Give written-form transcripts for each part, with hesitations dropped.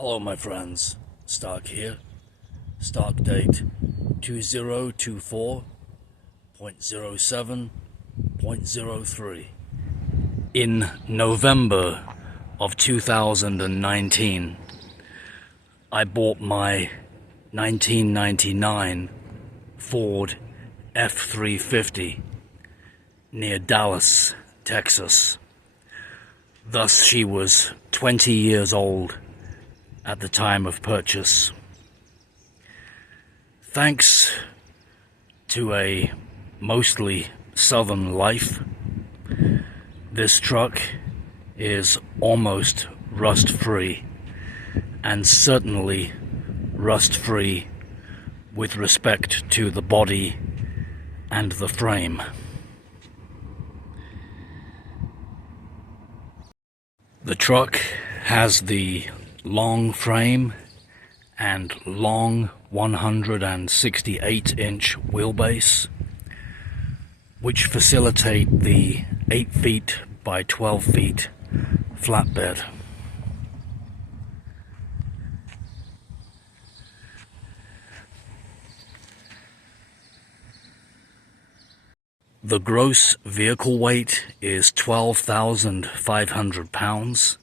Hello my friends, Stark here. Stark date 2024.07.03. In November of 2019, I bought my 1999 Ford F350 near Dallas, Texas. Thus she was 20 years old at the time of purchase. Thanks to a mostly southern life, this truck is almost rust-free, and certainly rust-free with respect to the body and the frame. The truck has the long frame and long 168-inch wheelbase, which facilitate the 8 feet by 12 feet flatbed. The gross vehicle weight is 12,500 pounds.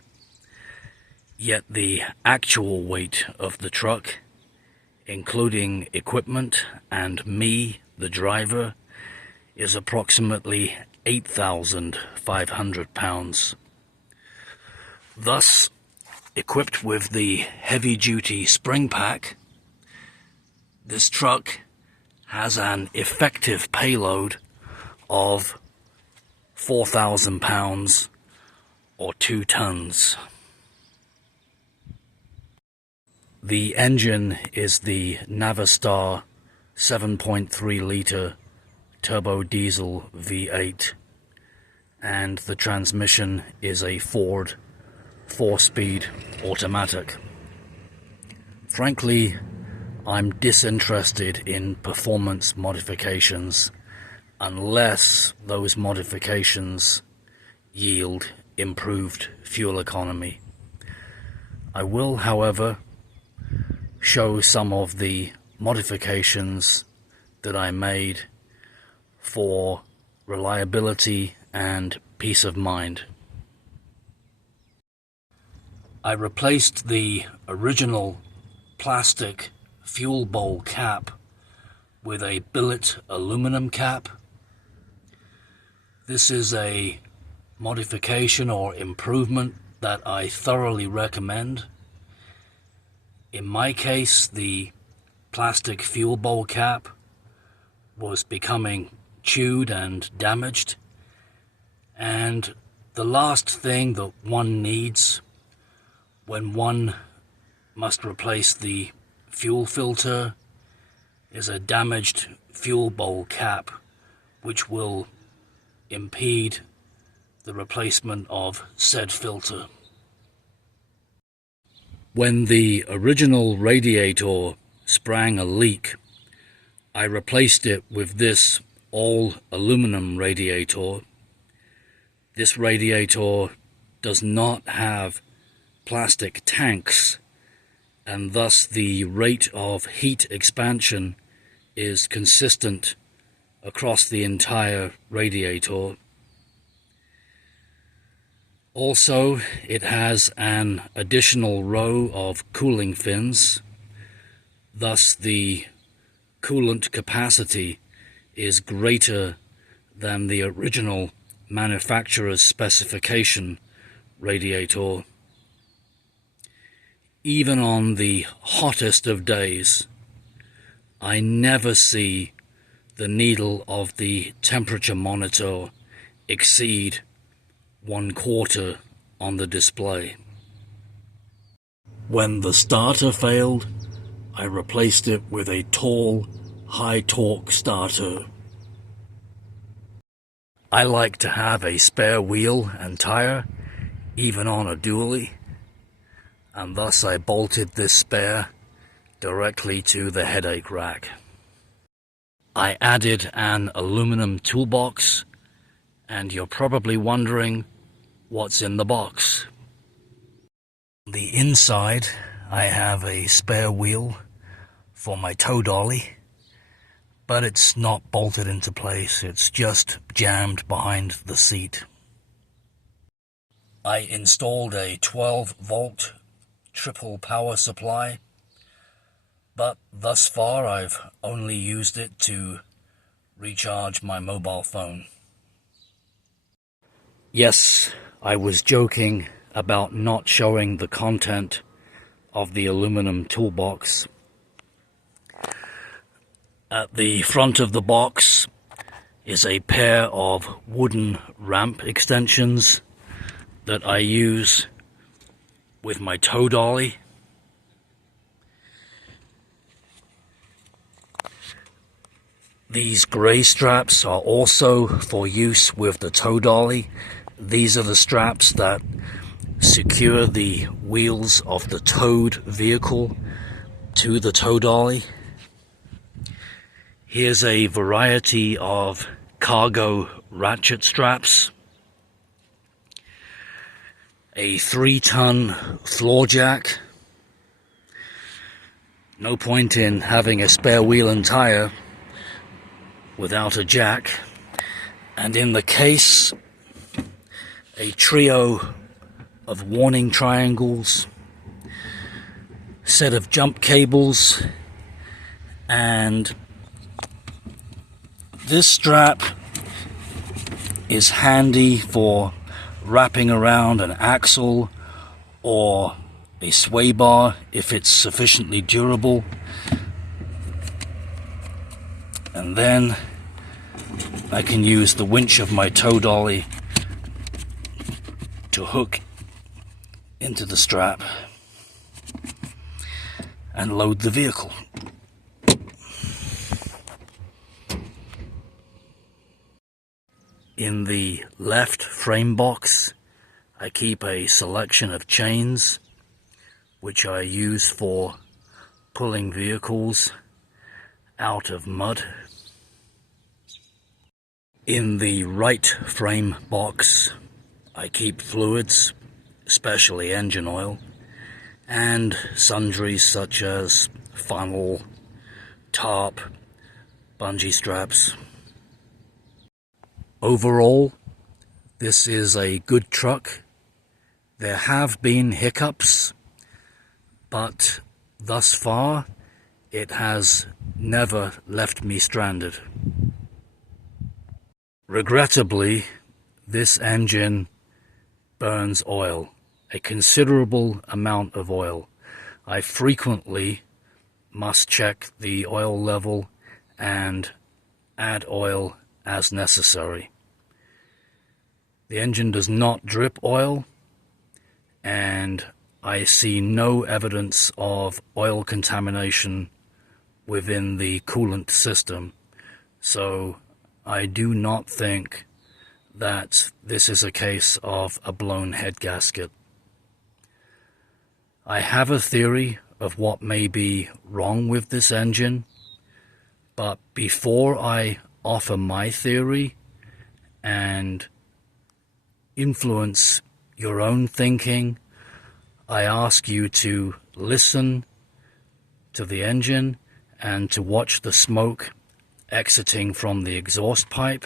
Yet the actual weight of the truck, including equipment and me, the driver, is approximately 8,500 pounds. Thus, equipped with the heavy-duty spring pack, this truck has an effective payload of 4,000 pounds or 2 tons. The engine is the Navistar 7.3 litre turbo diesel V8, and the transmission is a Ford 4-speed automatic. Frankly, I'm disinterested in performance modifications unless those modifications yield improved fuel economy. I will, however, show some of the modifications that I made for reliability and peace of mind. I replaced the original plastic fuel bowl cap with a billet aluminum cap. This is a modification or improvement that I thoroughly recommend. In my case, the plastic fuel bowl cap was becoming chewed and damaged, and the last thing that one needs when one must replace the fuel filter is a damaged fuel bowl cap, which will impede the replacement of said filter. When the original radiator sprang a leak, I replaced it with this all-aluminum radiator. This radiator does not have plastic tanks, and thus the rate of heat expansion is consistent across the entire radiator. Also, it has an additional row of cooling fins, thus the coolant capacity is greater than the original manufacturer's specification radiator. Even on the hottest of days, I never see the needle of the temperature monitor exceed 1/4 on the display. When the starter failed, I replaced it with a tall, high-torque starter. I like to have a spare wheel and tire, even on a dually, and thus I bolted this spare directly to the headache rack. I added an aluminum toolbox, and you're probably wondering what's in the box. The inside I have a spare wheel for my tow dolly, but it's not bolted into place, it's just jammed behind the seat. I installed a 12-volt triple power supply, but thus far I've only used it to recharge my mobile phone. Yes, I was joking about not showing the content of the aluminum toolbox. At the front of the box is a pair of wooden ramp extensions that I use with my tow dolly. These gray straps are also for use with the tow dolly. These are the straps that secure the wheels of the towed vehicle to the tow dolly. Here's a variety of cargo ratchet straps, a 3-ton floor jack. No point in having a spare wheel and tire without a jack. And in the case, a trio of warning triangles, set of jump cables, and this strap is handy for wrapping around an axle or a sway bar if it's sufficiently durable. And then I can use the winch of my tow dolly to hook into the strap and load the vehicle. In the left frame box, I keep a selection of chains which I use for pulling vehicles out of mud. In the right frame box, I keep fluids, especially engine oil, and sundries such as funnel, tarp, bungee straps. Overall, this is a good truck. There have been hiccups, but thus far it has never left me stranded. Regrettably, this engine burns oil, a considerable amount of oil. I frequently must check the oil level and add oil as necessary. The engine does not drip oil, and I see no evidence of oil contamination within the coolant system, so I do not think that this is a case of a blown head gasket. I have a theory of what may be wrong with this engine, but before I offer my theory and influence your own thinking, I ask you to listen to the engine and to watch the smoke exiting from the exhaust pipe.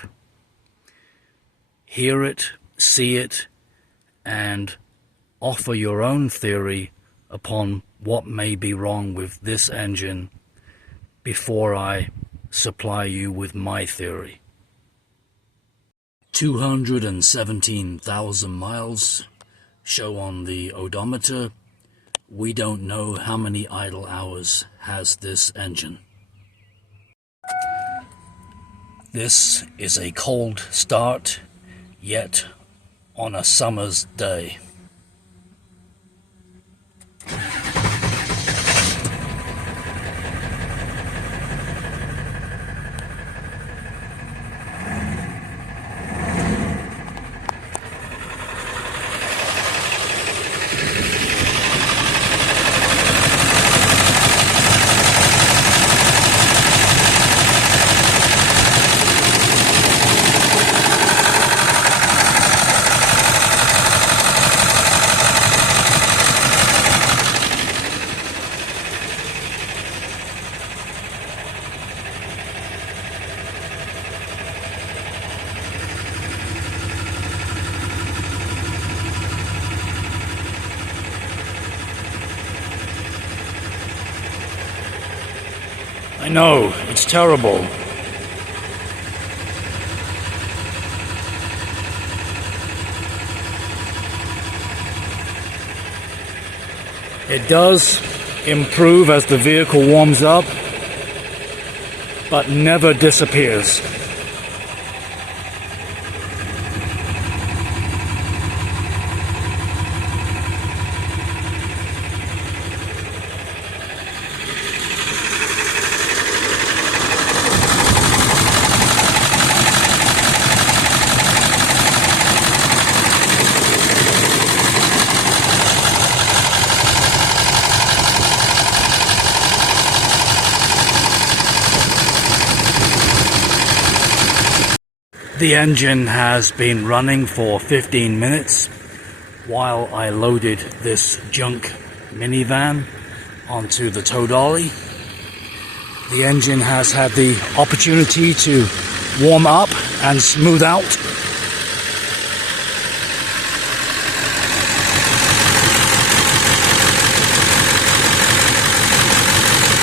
Hear it, see it, and offer your own theory upon what may be wrong with this engine before I supply you with my theory. 217,000 miles show on the odometer. We don't know how many idle hours has this engine. This is a cold start, yet on a summer's day. I know, it's terrible. It does improve as the vehicle warms up, but never disappears. The engine has been running for 15 minutes while I loaded this junk minivan onto the tow dolly. The engine has had the opportunity to warm up and smooth out.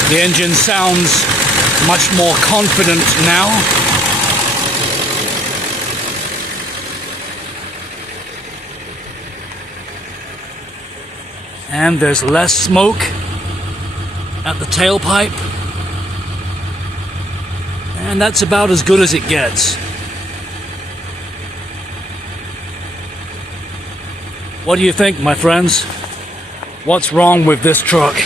The engine sounds much more confident now. And there's less smoke at the tailpipe. And that's about as good as it gets. What do you think, my friends? What's wrong with this truck?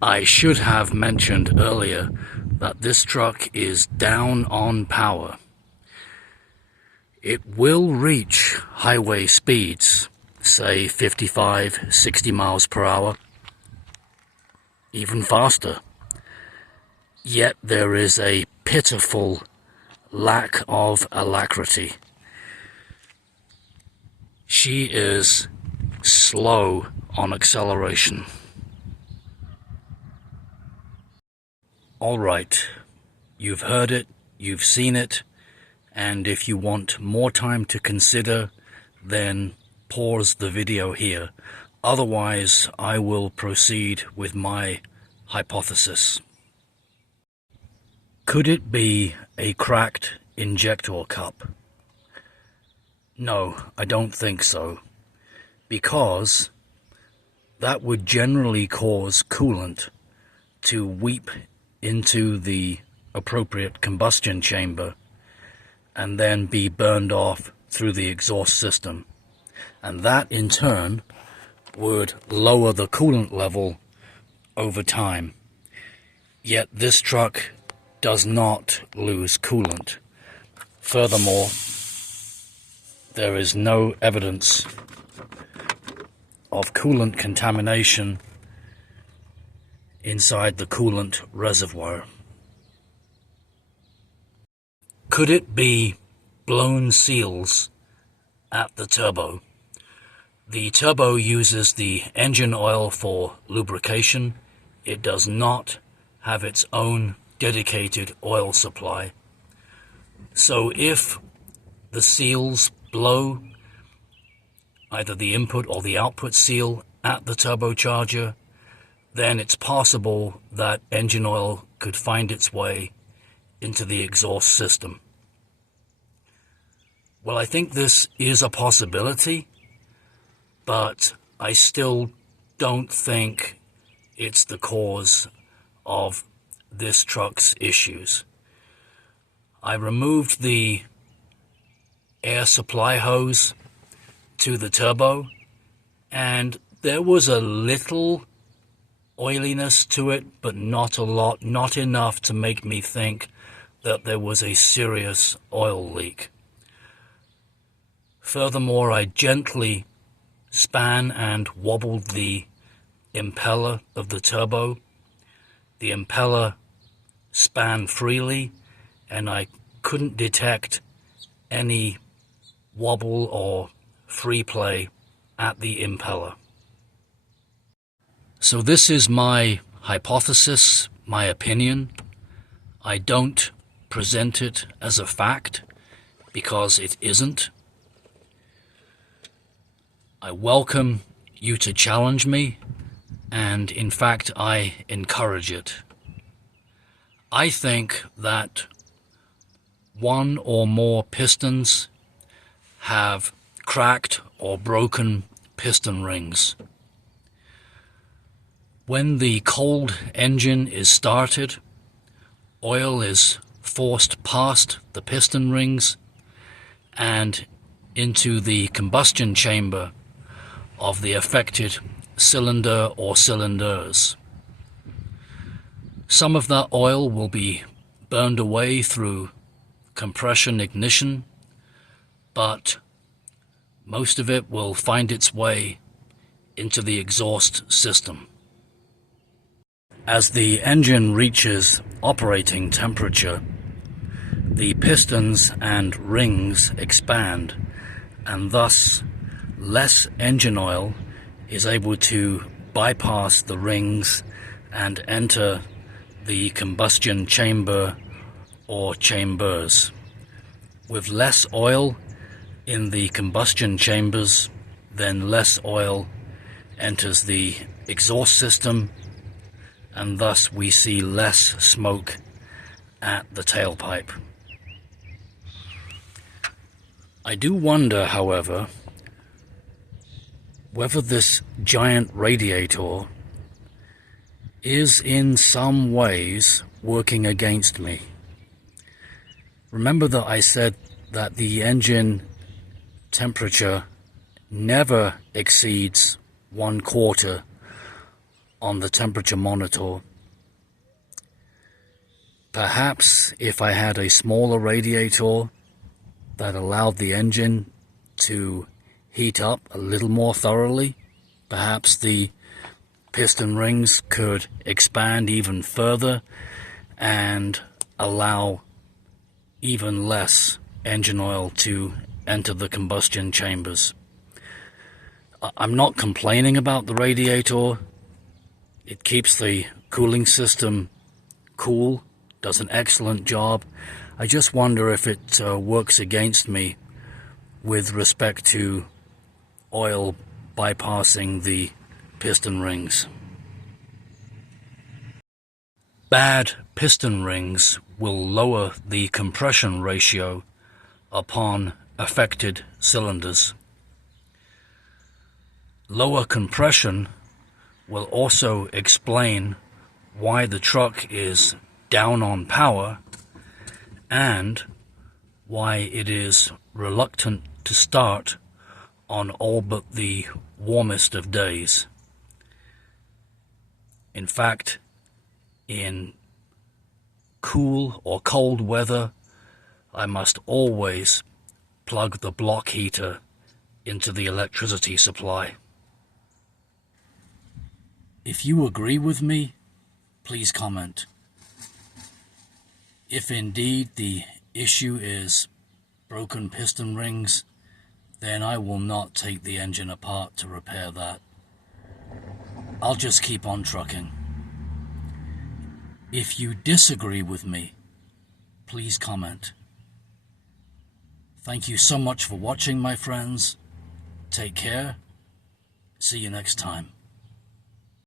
I should have mentioned earlier that this truck is down on power. It will reach highway speeds, say 55, 60 miles per hour, even faster. Yet there is a pitiful lack of alacrity. She is slow on acceleration. All right, you've heard it, you've seen it, and if you want more time to consider, then pause the video here. Otherwise, I will proceed with my hypothesis. Could it be a cracked injector cup? No, I don't think so, because that would generally cause coolant to weep into the appropriate combustion chamber and then be burned off through the exhaust system. And that in turn would lower the coolant level over time. Yet this truck does not lose coolant. Furthermore, there is no evidence of coolant contamination inside the coolant reservoir. Could it be blown seals at the turbo? The turbo uses the engine oil for lubrication. It does not have its own dedicated oil supply. So if the seals blow, either the input or the output seal at the turbocharger, then it's possible that engine oil could find its way into the exhaust system. Well, I think this is a possibility, but I still don't think it's the cause of this truck's issues. I removed the air supply hose to the turbo, and there was a little oiliness to it, but not a lot, not enough to make me think that there was a serious oil leak. Furthermore, I gently span and wobbled the impeller of the turbo. The impeller span freely, and I couldn't detect any wobble or free play at the impeller. So this is my hypothesis, my opinion. I don't present it as a fact because it isn't. I welcome you to challenge me, and in fact I encourage it. I think that one or more pistons have cracked or broken piston rings. When the cold engine is started, oil is forced past the piston rings and into the combustion chamber of the affected cylinder or cylinders. Some of that oil will be burned away through compression ignition, but most of it will find its way into the exhaust system. As the engine reaches operating temperature, the pistons and rings expand, and thus less engine oil is able to bypass the rings and enter the combustion chamber or chambers. With less oil in the combustion chambers, then less oil enters the exhaust system, and thus we see less smoke at the tailpipe. I do wonder, however, whether this giant radiator is in some ways working against me. Remember that I said that the engine temperature never exceeds 1/4 on the temperature monitor. Perhaps if I had a smaller radiator that allowed the engine to heat up a little more thoroughly, perhaps the piston rings could expand even further and allow even less engine oil to enter the combustion chambers. I'm not complaining about the radiator. It keeps the cooling system cool, does an excellent job. I just wonder if it works against me with respect to oil bypassing the piston rings. Bad piston rings will lower the compression ratio upon affected cylinders. Lower compression will also explain why the truck is down on power and why it is reluctant to start on all but the warmest of days. In fact, in cool or cold weather, I must always plug the block heater into the electricity supply. If you agree with me, please comment. If indeed the issue is broken piston rings, then I will not take the engine apart to repair that. I'll just keep on trucking. If you disagree with me, please comment. Thank you so much for watching, my friends. Take care. See you next time.